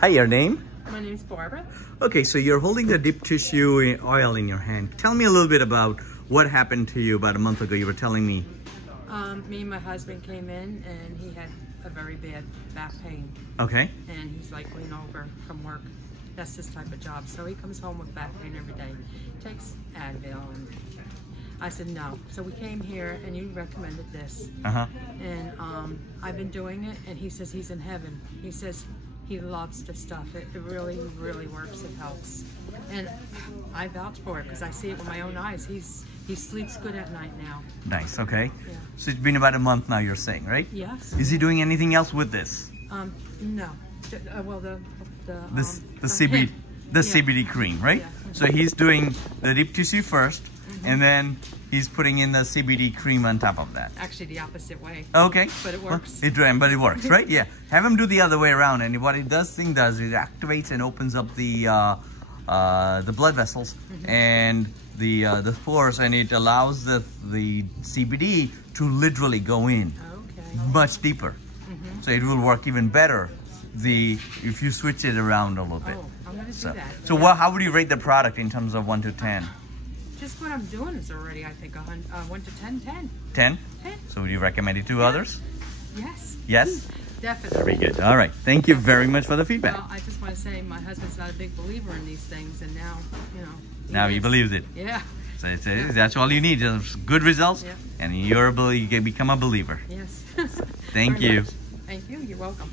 Hi, your name? My name's Barbara. Okay, so you're holding the deep tissue oil in your hand. Tell me a little bit about what happened to you about a month ago. You were telling me. Me and my husband came in and he had a very bad back pain. Okay. And he's like lean over from work. That's his type of job. So he comes home with back pain every day. Takes Advil and I said no. So we came here and you recommended this. And I've been doing it and he says he's in heaven. He says he loves the stuff. It really, really works. It helps. And I vouch for it because I see it with my own eyes. He sleeps good at night now. Nice, okay. Yeah. So it's been about a month now, you're saying, right? Yes. Is he doing anything else with this? No. Well, the CBD cream, right? Yeah. So he's doing the deep tissue first, and then he's putting in the CBD cream on top of that. Actually, the opposite way. Okay. But it works. But it works, right? Yeah. Have him do the other way around, and what it does, it activates and opens up the blood vessels and the pores, and it allows the CBD to literally go in much deeper. So it will work even better if you switch it around a little bit. Oh, I'm going to do that. So how would you rate the product in terms of 1 to 10? Just what I'm doing is already, I think, 1 to 10, 10. 10? 10. So would you recommend it to others? Yes. Yes? Definitely. Very good. All right. Thank you very much for the feedback. Well, I just want to say my husband's not a big believer in these things, and now, you know. Now he believes it. Yeah. So that's all you need, just good results, and you can become a believer. Yes. Thank you. Thank you. You're welcome.